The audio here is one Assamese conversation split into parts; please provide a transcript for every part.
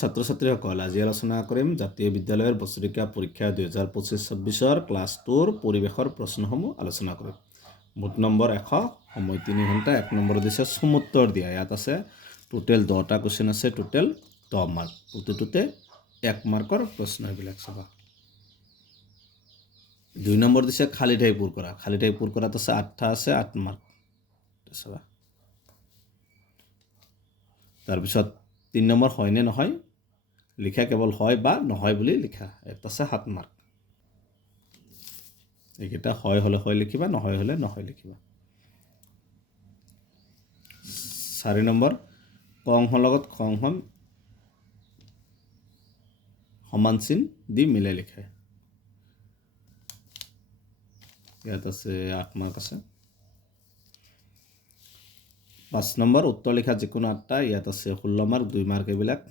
ছাত্ৰ ছাত্ৰীসকল আজি আলোচনা কৰিম জাতীয় বিদ্যালয়ৰ বছৰেকীয়া পৰীক্ষা 2025-26 ক্লাছ 2ৰ পৰিৱেশৰ প্ৰশ্নসমূহ আলোচনা কৰিম। মুঠ নম্বৰ 100, সময় 3 ঘণ্টা। 1 নম্বৰ দিছে সমুত্তৰ দিয়া। ইয়াত আছে টোটেল 10টা কুৱেশ্যন আছে, টোটেল 10 মাৰ্ক। প্ৰতিটোতে 1 মাৰ্কৰ প্ৰশ্ন এইবিলাক চাবা। 2 নম্বৰ দিছে খালী ঠাই পূৰ কৰা। খালী ঠাই পূৰ কৰাত আছে 8টা আছে, 8 মাৰ্ক চাবা। তাৰপিছত 3 নম্বৰ হয় নে নহয় লিখা, কেৱল হয় বা নহয় বুলি লিখা, এটা আছে 7 মাৰ্ক। এইকেইটা হয় হলে হয় লিখিবা, নহয় হলে নহয় লিখিবা। 4 নম্বৰ ক অংশৰ লগত খ অংশ সমান চিন দি মিলাই লিখা। ইয়াত আছে 8 মাৰ্ক আছে। 5 নম্বৰ উত্তৰ লিখা যিকোনো 8টা, ইয়াত আছে 16 মাৰ্ক, 2 মাৰ্ক এইবিলাক।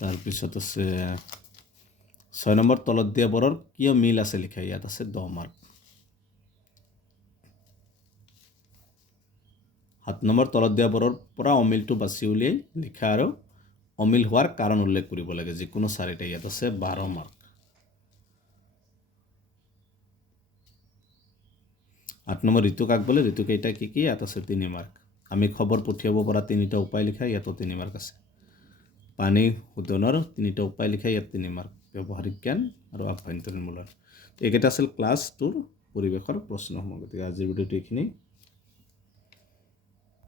তাৰপিছত আছে 6 নম্বৰ তলত দিয়া বৰৰ কিয় মিল আছে লিখা, ইয়াত আছে 10 মাৰ্ক। 7 নম্বৰ তলত দিয়া বৰৰ পৰা অমিলটো বাছি উলিয়াই লিখা আৰু অমিল হোৱাৰ কাৰণ উল্লেখ কৰিব লাগে, যিকোনো 4টা। ইয়াত আছে 12 মাৰ্ক। 8 নম্বৰ ঋতু কাক বোলে, ঋতু কেইটা কি কি, ইয়াত আছে 3 মাৰ্ক। আমি খবৰ পঠিয়াব পৰা 3টা উপায় লিখা, ইয়াতো 3 মাৰ্ক আছে। পানী শোধনৰ 3টা উপায় লিখা, ইয়াত 3 মাৰ্ক। ব্যৱহাৰিক জ্ঞান আৰু আভ্যন্তৰীণ মূল্যায়ন। এইকেইটা আছিল ক্লাছ 2ৰ পৰিৱেশৰ প্ৰশ্নসমূহ। গতিকে আজিৰ ভিডিঅ'টো এইখিনি।